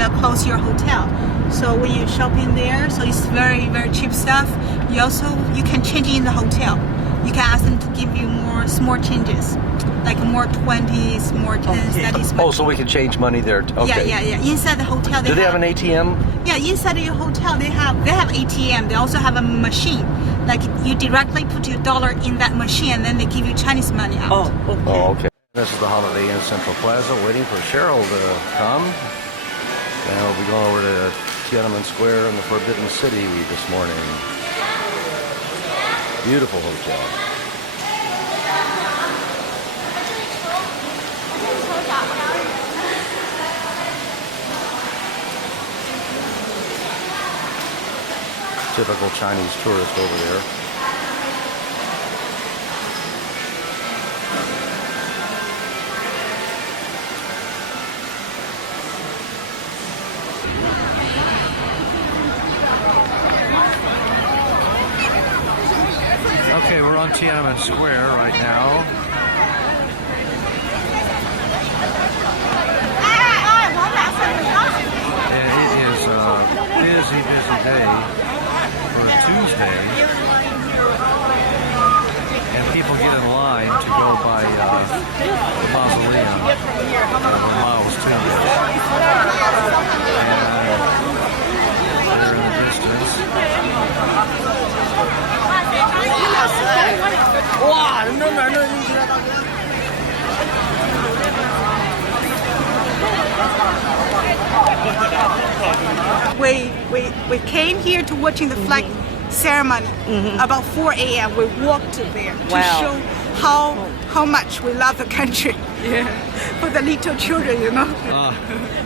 just close your hotel. So when you shopping there, so it's very, very cheap stuff. You can change in the hotel. You can ask them to give you more small changes, like more 20s, more 10s. That is. So we can change money there. Okay. Yeah. Inside the hotel, Do they have an ATM? Yeah, inside your hotel they have ATM. They also have a machine. Like you directly put your dollar in that machine, and then they give you Chinese money out. Okay. This is the Holiday Inn Central Plaza, waiting for Cheryl to come. And we'll be going over to Tiananmen Square in the Forbidden City this morning. Beautiful hotel. Typical Chinese tourist over there. Okay, we're on Tiananmen Square right now. And it is a busy day for a Tuesday. And people get in line to go by the mausoleum, the Mao's tomb. And there in the distance. We came here to watching the flag ceremony about 4 a.m. We walked there to show how much we love the country. For the little children, you know.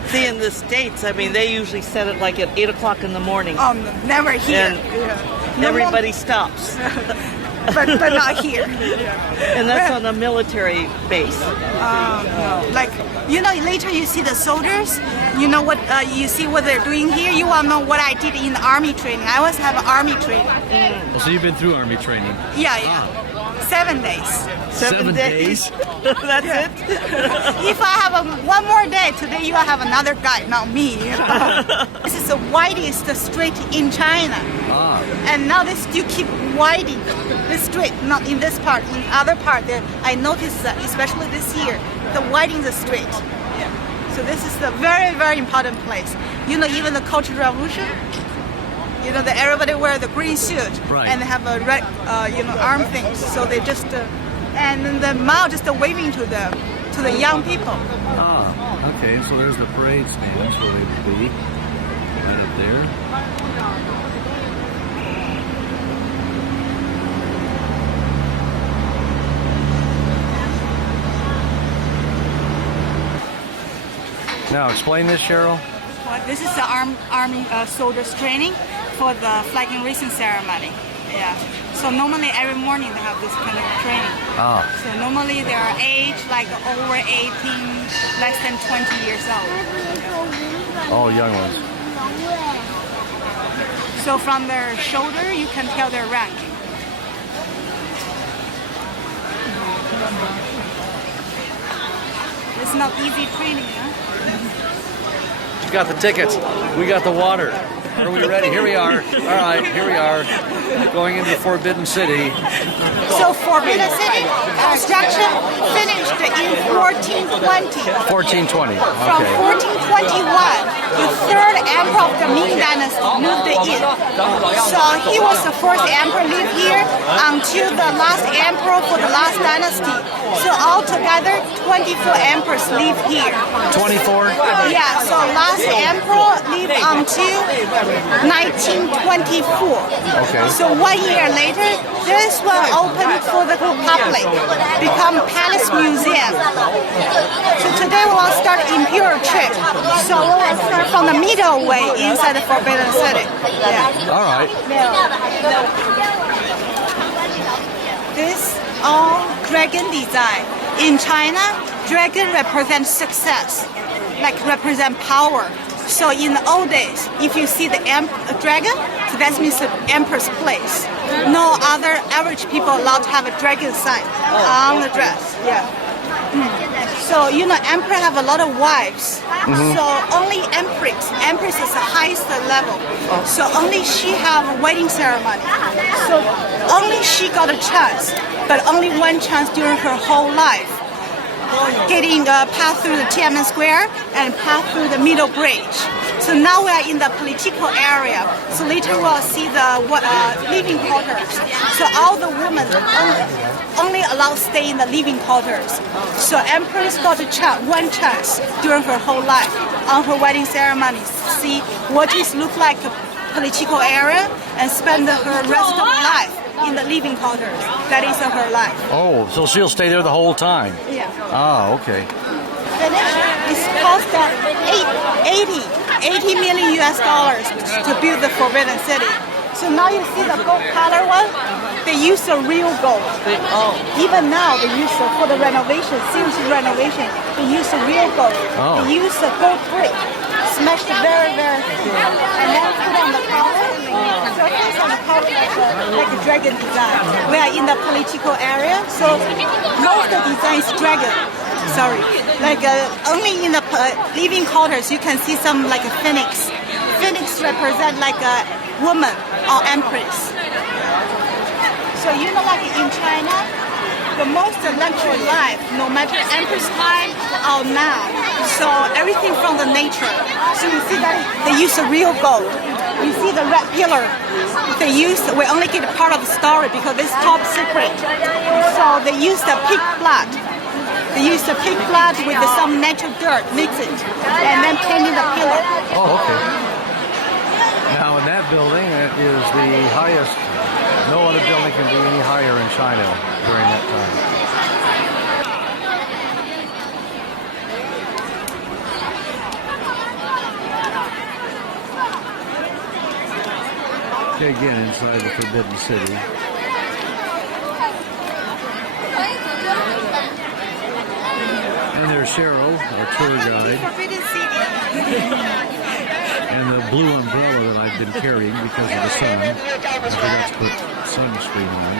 See, in the States, I mean, they usually set it like at 8 o'clock in the morning. Never here. Everybody stops. but not here. And that's on a military base. Like, you know, later you see the soldiers, you know what, you see what they're doing here, you want to know what I did in the army training. I always have army training. So you've been through army training? Yeah. 7 days. 7 days? That's it? If I have one more day, today you will have another guy, not me. You know? This is the widest street in China. And now they still keep widening the street, not in this part, in other part. I noticed that, especially this year, the widening the street. So this is a very, very important place. You know, even the Cultural Revolution, you know, everybody wear the green suit and they have a red, arm things. So they just, and then the Mao just waving to the young people. Okay. So there's the parade stands where they would be right up there. Now explain this, Cheryl. Well, this is the army soldiers training for the flag and raising ceremony. Yeah. So normally every morning they have this kind of training. So normally they are aged like over 18, less than 20 years old. Oh, young ones. So from their shoulder you can tell their rank. It's not easy training, huh? You got the tickets. We got the water. Are we ready? Here we are. All right, here we are. Going into Forbidden City. So Forbidden City construction finished in 1420. 1420. From 1421, the third emperor of the Ming Dynasty moved in. So he was the first emperor live here until the last emperor for the last dynasty. So altogether, 24 emperors live here. 24? Yeah, so last emperor lived until 1924. Okay. So 1 year later, this one opened for the public, become Palace Museum. So today we will start imperial trip. So we will start from the middle way inside the Forbidden City. Yeah. All right. This all dragon design. In China, dragon represents success, like represent power. So in the old days, if you see the dragon, so that means the emperor's place. No other average people allowed to have a dragon sign on the dress. Yeah. So, you know, emperor have a lot of wives. So only empress is the highest level. So only she have a wedding ceremony. So only she got a chance, but only one chance during her whole life. Getting pass through the Tiananmen Square and pass through the Middle Bridge. So now we are in the political area. So later we'll see the living quarters. So all the women only allowed stay in the living quarters. So Empress got one chance during her whole life on her wedding ceremony. See what it look like a political area and spend her rest of life in the living quarters. That is her life. Oh, so she'll stay there the whole time? Yeah. Ah, okay. It's cost $80 million to build the Forbidden City. So now you see the gold color one. They use the real gold. Even now they use for the renovation, serious renovation. They use the real gold. They use the gold brick, smashed very, very thin, and then put on the color. So it's on the color like a dragon design. We are in the political area, so most of the design is dragon. Sorry, like only in the living quarters you can see some like a phoenix. Phoenix represent like a woman or empress. So you know, like in China, the most luxury life, no matter empress time or now. So everything from the nature. So you see that they use the real gold. You see the red pillar. We only get part of the story because this is top secret. So they use the pig blood. They use the pig blood with some natural dirt, mix it, and then painting the pillar. Oh, okay. Now in that building, it is the highest. No other building can be any higher in China during that time. Okay, again, inside the Forbidden City. And there's Cheryl, our tour guide. Forbidden City. And the blue umbrella that I've been carrying because of the sun. I forgot to put sunscreen on.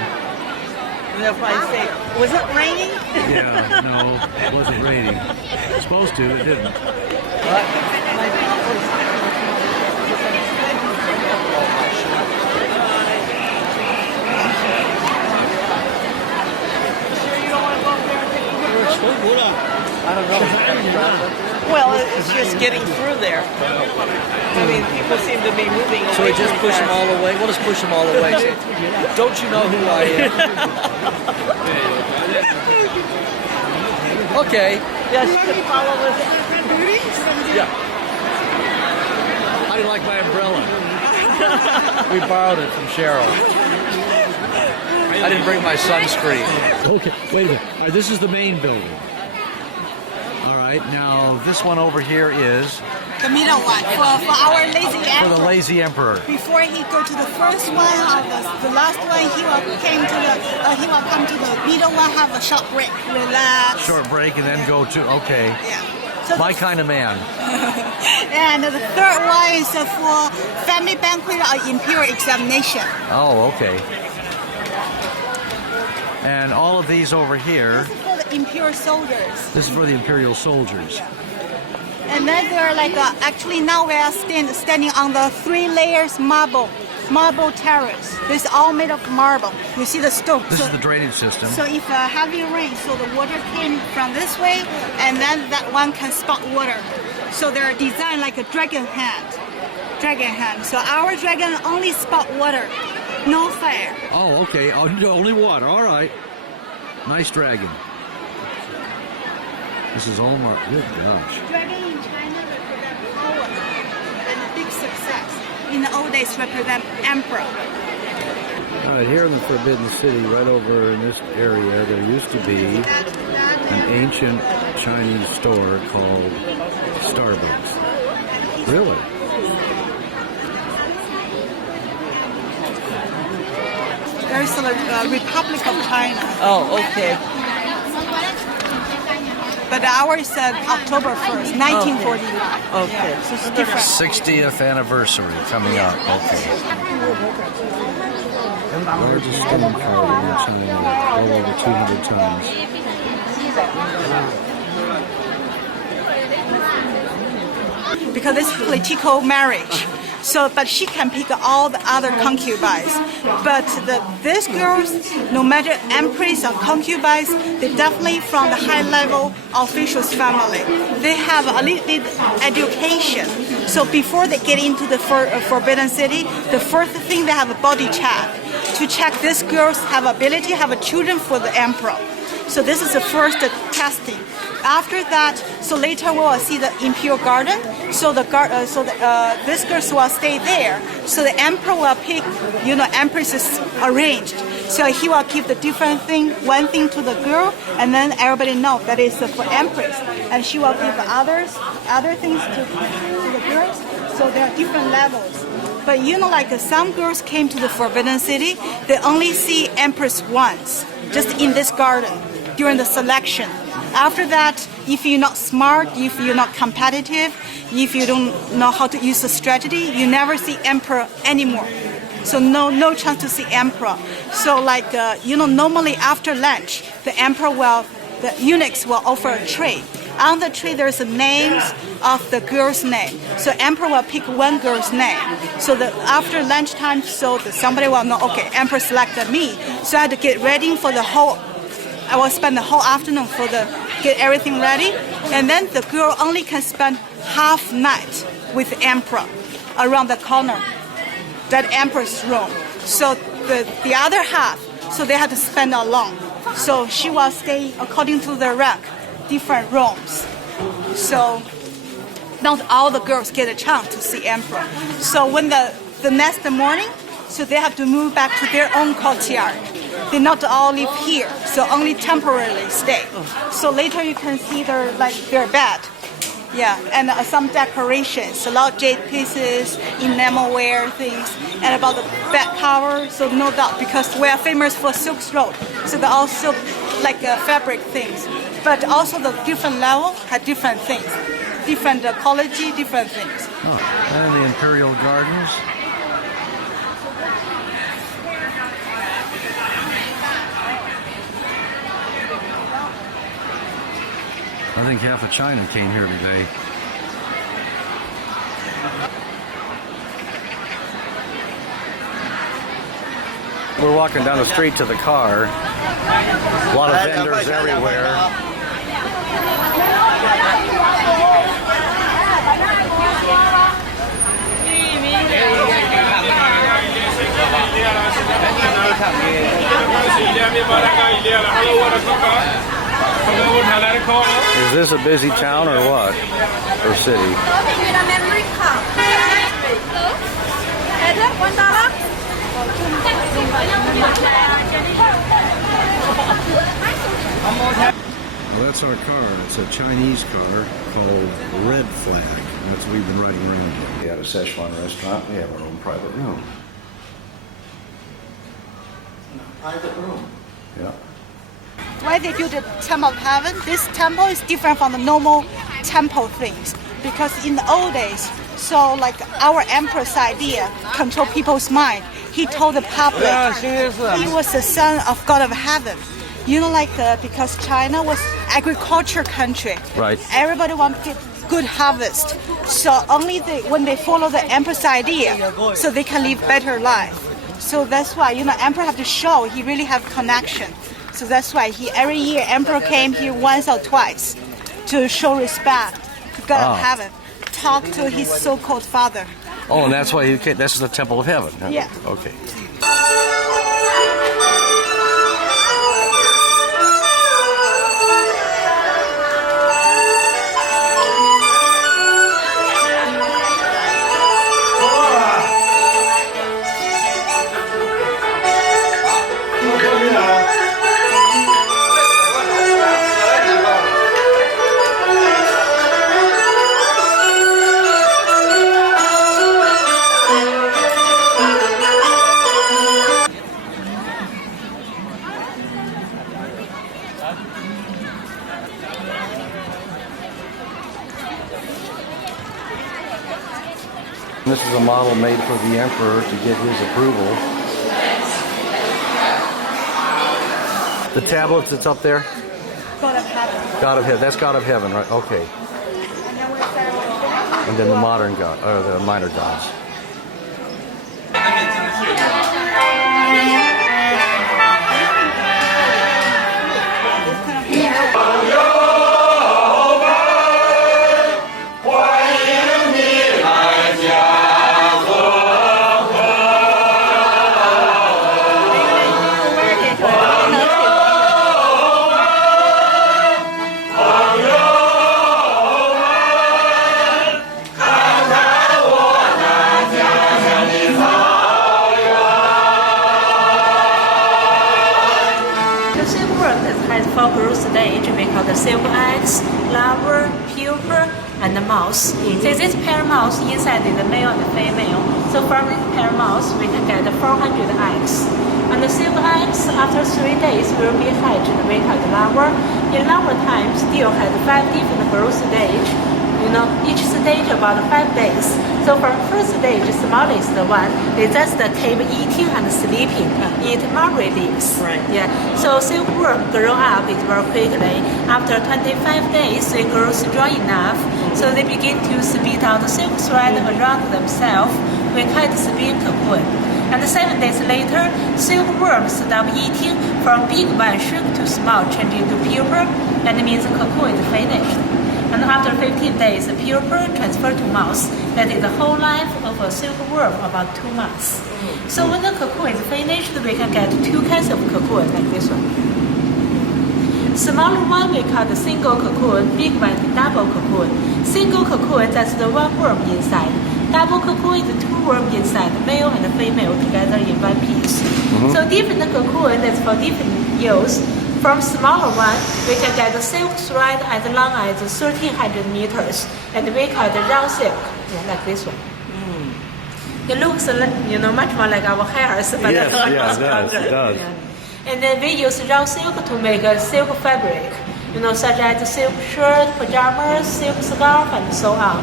They'll probably say, was it raining? Yeah, no, it wasn't raining. It was supposed to, it didn't. I don't know. Well, it's just getting through there. I mean, people seem to be moving. So we just push them all away? We'll just push them all away. Don't you know who I am? Okay. Yes, you can follow us. Yeah. How do you like my umbrella? We borrowed it from Cheryl. I didn't bring my sunscreen. Okay, wait a minute. All right, this is the main building. All right, now this one over here is The middle one for our lazy for emperor. the lazy emperor. Before he go to the first one or the last one, he will come to the middle one, have a short break, relax. Short break and then go to, okay. Yeah. So My kind of man. and the third one is for family banquet or imperial examination. Oh, okay. And all of these over here, This is for the imperial soldiers. this is for the imperial soldiers. And then they're like, actually now we are standing on the 3 layers marble terrace. This is all made of marble. You see the stone. This is the drainage system. So if heavy rain, so the water came from this way, and then that one can spot water. So they're designed like a dragon hand. So our dragon only spot water, no fire. Oh, okay. Oh, only water. All right. Nice dragon. This is all marked. Good gosh. Dragon in China represent power and a big success. In the old days represent emperor. All right, here in the Forbidden City, right over in this area, there used to be an ancient Chinese store called Starbucks. Really? There's the Republic of China. Oh, okay. But ours is October 1st, 1949. Okay. Yeah, so it's different. 60th anniversary coming up. Okay. Largest stone carving in China, well over 200 tons. because it's political marriage. So, but she can pick all the other concubines. But these girls, no matter empress or concubines, they're definitely from the high-level officials' family. They have a little bit education. So before they get into the Forbidden City, the first thing they have a body check to check these girls have ability, have a children for the emperor. So this is the first testing. After that, so later we will see the imperial garden. So these girls will stay there. So the emperor will pick, empresses arranged. So he will give the different thing, one thing to the girl, and then everybody know that is for empress. And she will give other things to the girls. So there are different levels. But like some girls came to the Forbidden City, they only see empress once, just in this garden during the selection. After that, if you're not smart, if you're not competitive, if you don't know how to use the strategy, you never see emperor anymore. So no chance to see emperor. So normally after lunch, the eunuchs will offer a tray. On the tray, there's the names of the girl's name. So emperor will pick one girl's name. So after lunchtime, somebody will know, okay, emperor selected me. So I had to get ready for I will spend the whole afternoon get everything ready. And then the girl only can spend half night with the emperor around the corner, that emperor's room. So the other half, so they have to spend alone. So she will stay according to the rank, different rooms. So not all the girls get a chance to see emperor. So when the next morning, so they have to move back to their own courtyard. They not all live here, so only temporarily stay. So later you can see their bed. Yeah, and some decorations, a lot of jade pieces, enamelware things, and about the bed cover. So no doubt, because we are famous for silk road, so they're all silk, fabric things. But also the different level have different things, different quality, different things. Oh, and the Imperial Gardens. I think half of China came here today. We're walking down the street to the car. A lot of vendors everywhere. Is this a busy town or what? Or city? Well, that's our car. It's a Chinese car called Red Flag. That's what we've been riding around in. We had a Szechuan restaurant. We have our own private room. Private room? Yeah. Why they built the Temple of Heaven? This temple is different from the normal temple things, because in the old days, so our emperor's idea control people's mind. He told the public he was the son of God of heaven. Because China was agriculture country. Right. Everybody want to get good harvest. So only when they follow the emperor's idea, so they can live better life. So that's why emperor have to show he really have connection. So that's why every year emperor came here once or twice to show respect to God of heaven, talk to his so-called father. Oh, and that's why he came. This is the Temple of Heaven. Huh? Yeah. Okay. This is a model made for the emperor to get his approval. The tablet that's up there? God of heaven. God of Heaven. That's God of Heaven, right? Okay. And then the modern god, or the minor gods. The silkworm has 4 growth stages. We call the silk eggs, larva, pupa, and the mouse. So this pair mouse inside is the male and the female. So from this pair mouse, we can get 400 eggs. And the silk eggs, after 3 days, will be hatched. We call the larva. In larva time, still has 5 different growth stages. Each stage about 5 days. So from first stage, smallest one, they just keep eating and sleeping, eat mulberry leaves. Right. Yeah. So silkworm grow up it very quickly. After 25 days, they grow strong enough, so they begin to spit out the silk thread around themselves. We call it spin cocoon. And 7 days later, silkworms stop eating. From big one shrink to small, changing to pupa, and it means the cocoon is finished. And after 15 days, the pupa transfer to mouse. That is the whole life of a silkworm, about 2 months. So when the cocoon is finished, we can get 2 kinds of cocoon like this one. Smaller one we call the single cocoon, big one the double cocoon. Single cocoon, that's the one worm inside. Double cocoon is the 2 worms inside, male and female together in one piece. So different cocoon, that's for different use. From smaller one, we can get the silk thread as long as 1,300 meters, and we call it round silk, like this one. It looks, much more like our hairs, but Yes, much yeah, it does, stronger. it does. Yeah. And then we use raw silk to make a silk fabric, such as silk shirt, pajamas, silk scarf, and so on.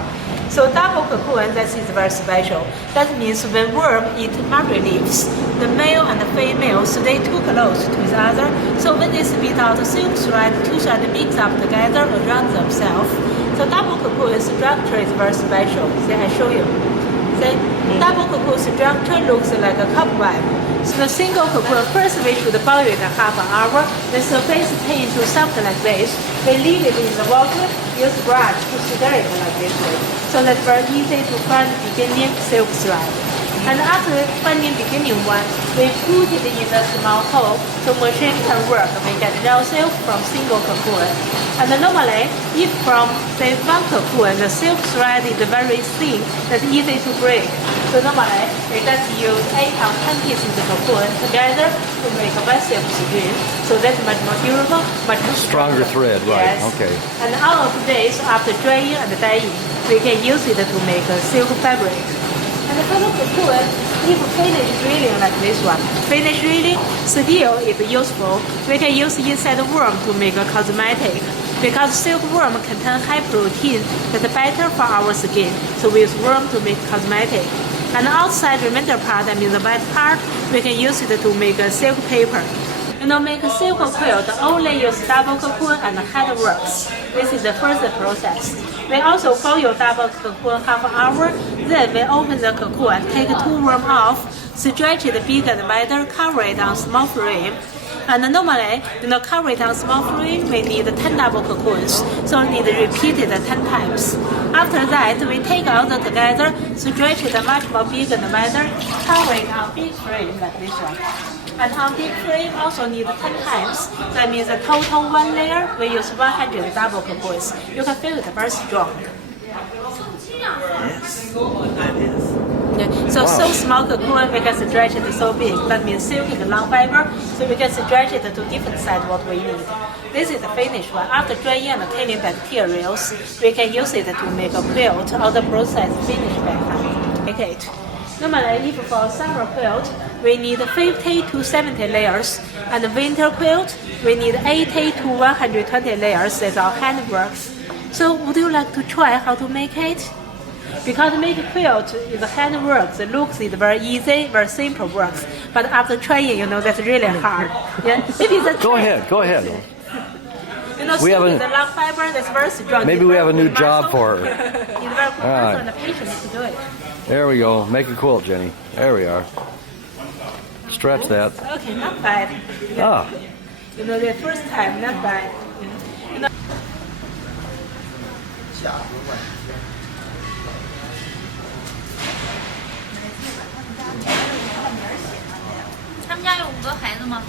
So double cocoon, that is very special. That means when worm eat mulberry leaves, the male and the female stay too close to each other. So when they spit out the silk thread, 2 threads mix up together around themselves. So double cocoon structure is very special. See, I show you. See, double cocoon structure looks like a cobweb. So the single cocoon, first we should boil it half an hour. The surface turn into something like this. We leave it in the water, use brush to stir it like this way. So that's very easy to find beginning silk thread. And after finding beginning one, we put it in a small hole so machine can work. We get raw silk from single cocoon. And normally, if from say one cocoon, the silk thread is very thin, that's easy to break. So normally, we just use 8 or 10 pieces of cocoon together to make one silk string. So that's much more durable, much more Stronger thread, right, Yes. okay. And all of this, after drying and dyeing, we can use it to make a silk fabric. And for the cocoon, if finish reeling like this one, finish reeling still is useful. We can use inside the worm to make a cosmetic. Because silkworm contain high protein that's better for our skin, so we use worm to make cosmetic. And outside remainder part, that means the white part, we can use it to make a silk paper. Make a silk quilt, only use double cocoon and hand works. This is the first process. We also boil double cocoon half an hour, then we open the cocoon, take 2 worms off, stretch it big and wider, cover it on small frame. And normally, cover it on small frame, we need 10 double cocoons, so need to repeat it 10 times. After that, we take all the together, stretch it much more big and wider, cover it on big frame like this one. And on big frame also need 10 times. That means the total 1 layer, we use 100 double cocoons. You can feel it very strong. Yes, that is. Yeah. So small cocoon, we can stretch it so big. That means silk is long fiber, so we can stretch it to different size what we need. This is the finished one. After drying and killing bacteria, we can use it to make a quilt. All the process finished by hand. Make it. Normally, if for summer quilt, we need 50 to 70 layers, and winter quilt, we need 80 to 120 layers. That's our handworks. So, would you like to try how to make it? Because make a quilt is handwork. The looks is very easy, very simple works. But after trying, that's really hard. Yeah, maybe the Go ahead. You know, We silk haven't- is a long fiber that's very strong. Maybe we have a new job for her. It's very quick Alright. and the patient needs to do it. There we go. Make a quilt, Jenny. There we are. Stretch that. Okay, not bad. Ah, You know, the first time, not bad. You know, 他们家有5个孩子吗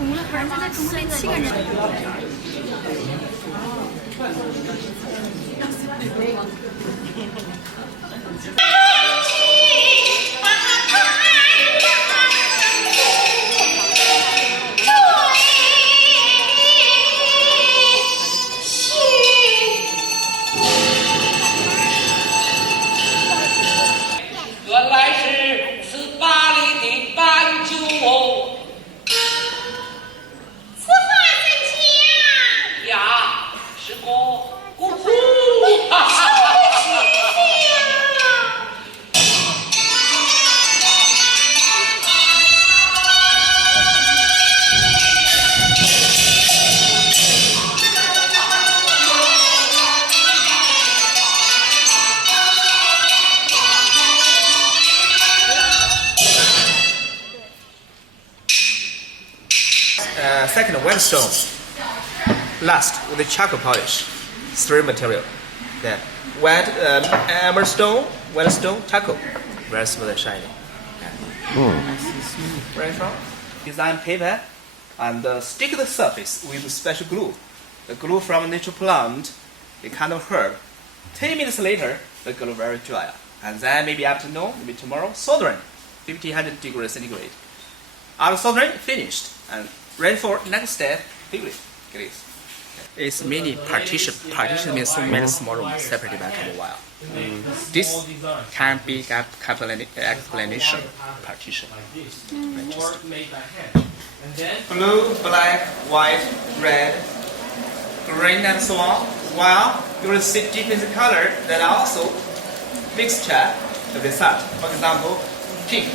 ？5个孩子在中国得7个人。原来是此巴黎的斑鸠哦，此话怎讲？呀，是个姑姑，哈哈哈哈。Second, wet stone. Last, with the charcoal polish. 3 material. Then, wet amber stone, wet stone, charcoal. Very smooth and shiny. Where are you from? Design paper and stick the surface with special glue. The glue from nature plant, a kind of herb. 10 minutes later, the glue very dry. And then maybe afternoon, maybe tomorrow, soldering. 1500 degrees centigrade. After soldering, finished. And ready for next step, degree. It's mini partition. Partition means so many small rooms separated by a couple wire. This can be explanation. Partition. Blue, black, white, red, green, and so on. While you will see different color that are also mixture the result. For example, pink,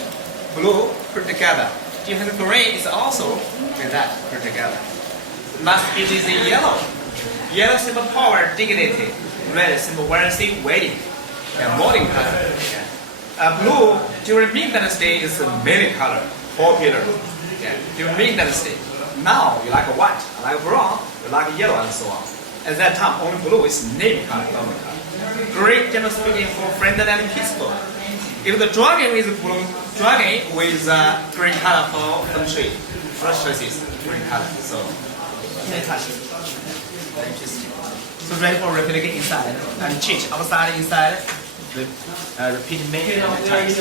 blue put together. Different green is also with that put together. Last bit is yellow. Yellow symbol power, dignity. Red symbol wealthy, waiting. And morning color. Blue during Ming Dynasty is a many color, popular. During Ming Dynasty. Now you like white, I like brown, you like yellow, and so on. At that time, only blue is navy color, dominant color. Green, generally speaking, for friendly and peaceful. If the dragon is blue, dragon with green color for feng shui. First choice is green color. So, so ready for replica inside and change outside inside. Repeat many times.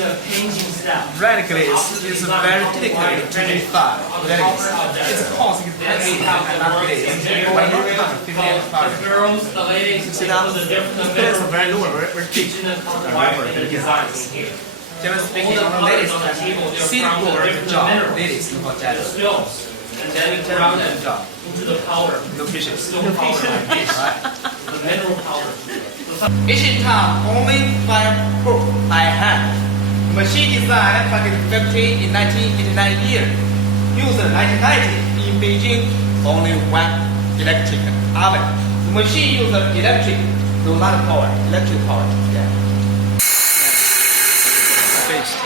Red glaze is very difficult to define. Red glaze. Its cause is very and not glaze. When you come, 15 Girls, the ladies, see that? The place is very low, very cheap. designs here. Generally speaking, ladies can sit over the job. Ladies in hotel. Films. And then we pour out that job. into the powder. No fishes. Stone powder like this. The mineral powder. Ancient time only by hook by hand. Machine designed back in factory in 1989 year. Used in 1990 in Beijing. Only one electric oven. The machine used electric, no not power, electric power. Yeah. Finished.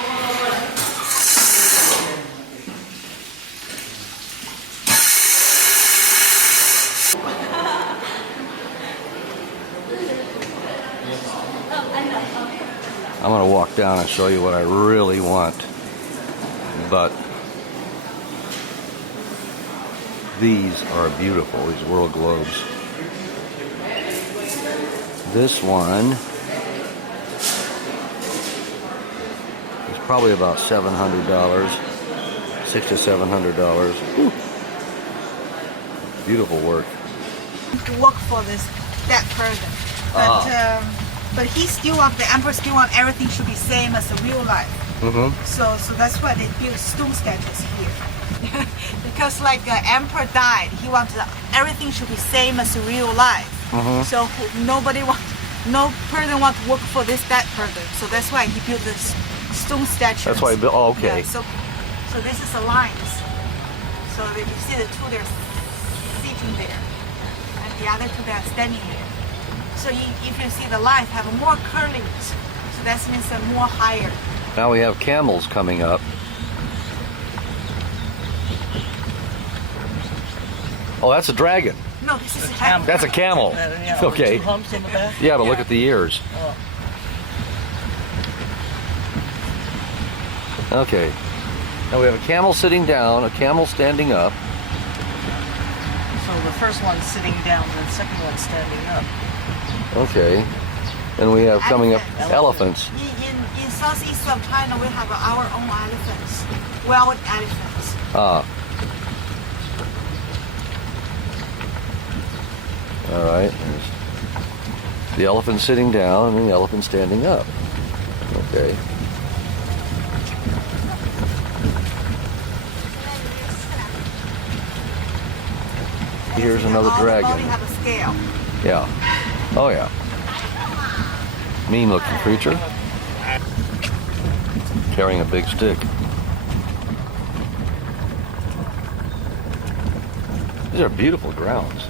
I'm going to walk down and show you what I really want. But these are beautiful, these world globes. This one is probably about $700, $600 to $700. Whew. Beautiful work. To work for this that person, but he still want the emperor still want everything should be same as the real life. So that's why they build stone statues here. Because like the emperor died, he wanted everything should be same as the real life. So no person want to work for that person. So that's why he built this stone statue. That's why he built. Oh, okay. Yeah, So this is the lines. So that you see the two, they're sitting there, and the other two, they're standing there. So if you see the lines have more curlings, so that means they're more higher. Now we have camels coming up. Oh, that's a dragon. No, this is a camel. That's a camel. Okay. Two humps in the back. Yeah, but look at the ears. Okay. Now we have a camel sitting down, a camel standing up. So the first one's sitting down, and the second one's standing up. Okay. And we have coming up elephants. In southeast of China, we have our own elephants, wild elephants. Ah. All right. There's the elephant sitting down and the elephant standing up. Okay. Here's another dragon. All have a scale. Yeah. Oh yeah. Mean looking creature. Carrying a big stick. These are beautiful grounds.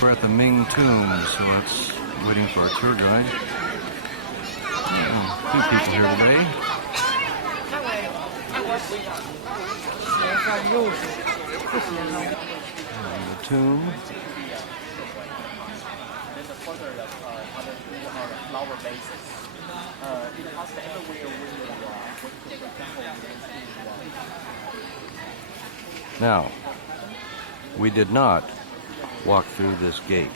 We're at the Ming Tomb, so it's waiting for a tour guide. Oh, a few people here today. The tomb. Now, we did not walk through this gate.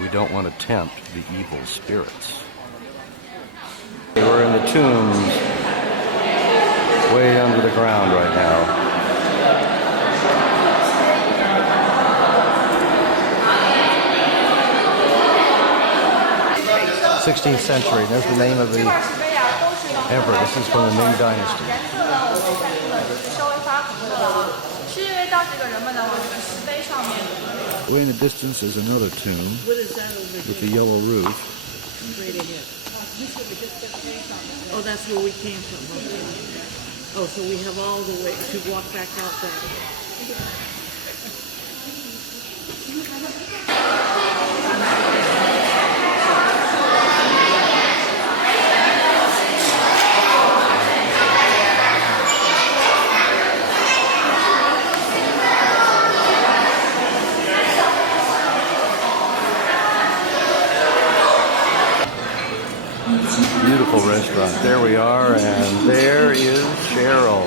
We don't want to tempt the evil spirits. We're in the tombs way under the ground right now. 16th century. There's the name of the emperor. This is from the Ming Dynasty. Way in the distance is another tomb with the yellow roof. Straight ahead. Oh, that's where we came from. Okay. Oh, so we have all the way to walk back out there. Beautiful restaurant. There we are, and there is Cheryl.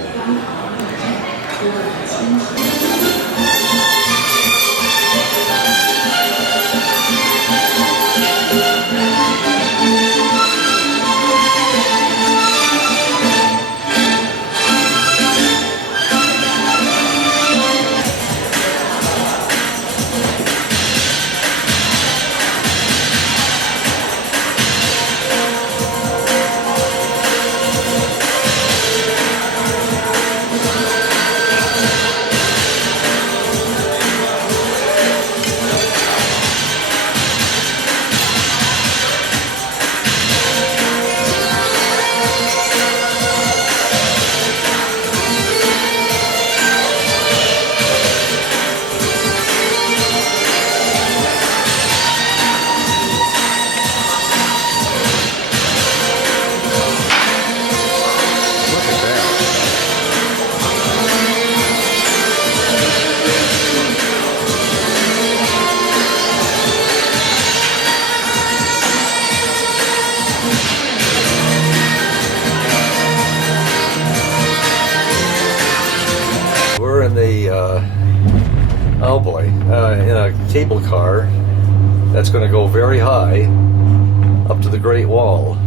We're in the, oh boy, in a cable car that's going to go very high up to the Great Wall.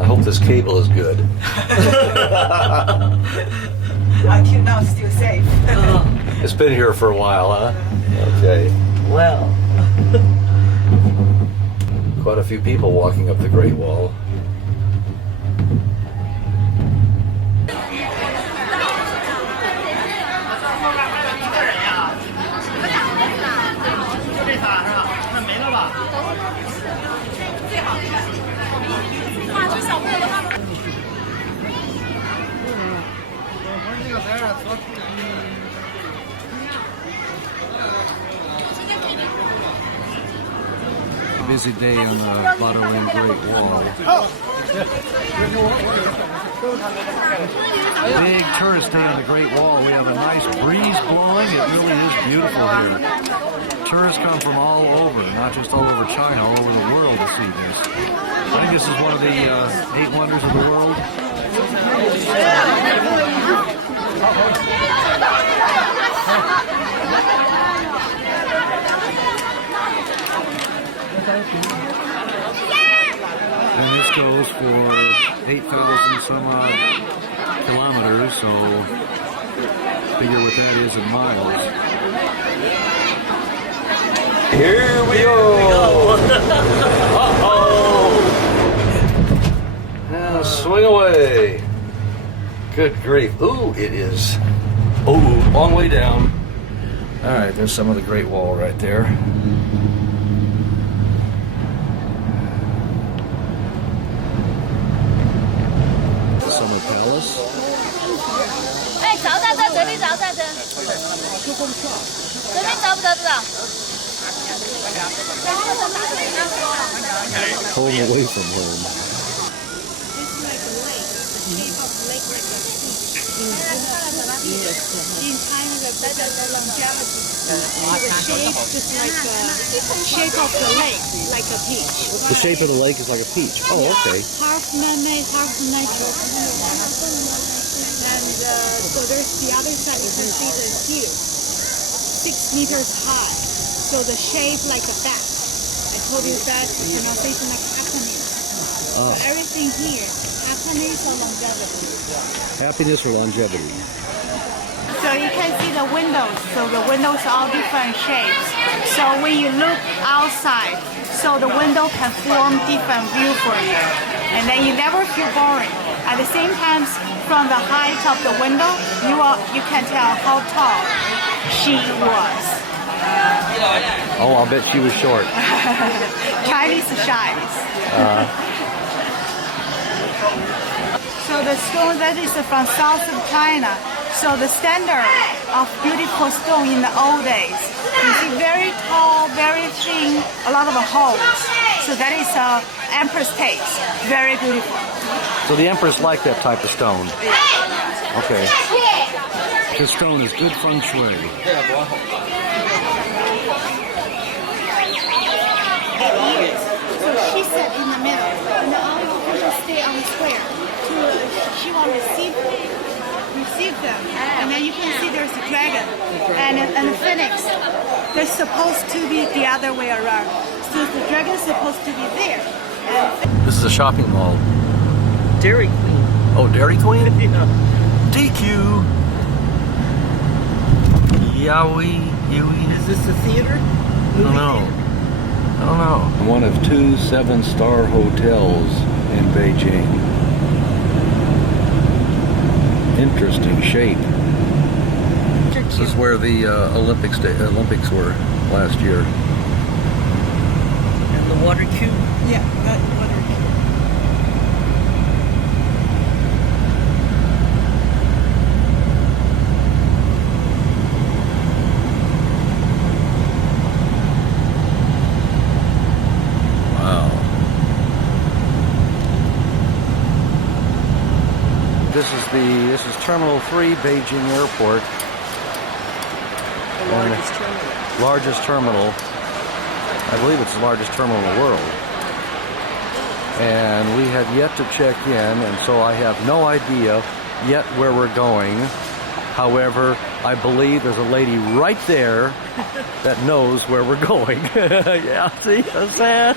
I hope this cable is good. Until now, still safe. It's been here for a while, huh? Okay. Well. Quite a few people walking up the Great Wall. busy day on the Badoing Great Wall. Big tourist day on the Great Wall. We have a nice breeze blowing. It really is beautiful here. Tourists come from all over, not just all over China, all over the world to see this. I think this is one of the 8 wonders of the world. And this goes for 8,000 some odd kilometers, so figure what that is in miles. Here we go! Uh-oh! Now swing away. Good grief. Ooh, it is. Ooh, long way down. All right, there's some of the Great Wall right there. The Summer Palace. 哎，找到这里找到这，这边找不到这。 Home away from home. In China, the longevity. The shape of the lake, like a peach. The shape of the lake is like a peach. Oh, okay. Half man-made, half natural. And so there's the other side. You can see the hill, 6 meters high. So the shape like a bat. I told you that pronunciation like happiness. So everything here, happiness or longevity. Happiness or longevity. So you can see the windows. So the windows are all different shapes. So when you look outside, so the window can form different view for you. And then you never feel boring. At the same time, from the height of the window, you can tell how tall she was. Oh, I'll bet she was short. Chinese shies. So the stone that is from south of China. So the standard of beautiful stone in the old days. You see very tall, very thin, a lot of holes. So that is empress taste. Very beautiful. So the Empress liked that type of stone. Okay. This stone is good feng shui. So she sat in the middle, and the other officials stay on the square. She will receive them, and then you can see there's a dragon and a phoenix. They're supposed to be the other way around. So the dragon is supposed to be there. This is a shopping mall. Dairy Queen. Oh, Dairy Queen? Yeah. DQ. Yowie. Is this the theater? I don't know. One of 2 7-star hotels in Beijing. Interesting shape. This is where the Olympics were last year. And the water cube. Yeah, that water cube. This is Terminal 3, Beijing Airport. The largest terminal. Largest terminal. I believe it's the largest terminal in the world. And we have yet to check in, and so I have no idea yet where we're going. However, I believe there's a lady right there that knows where we're going. Yeah, see, that's that.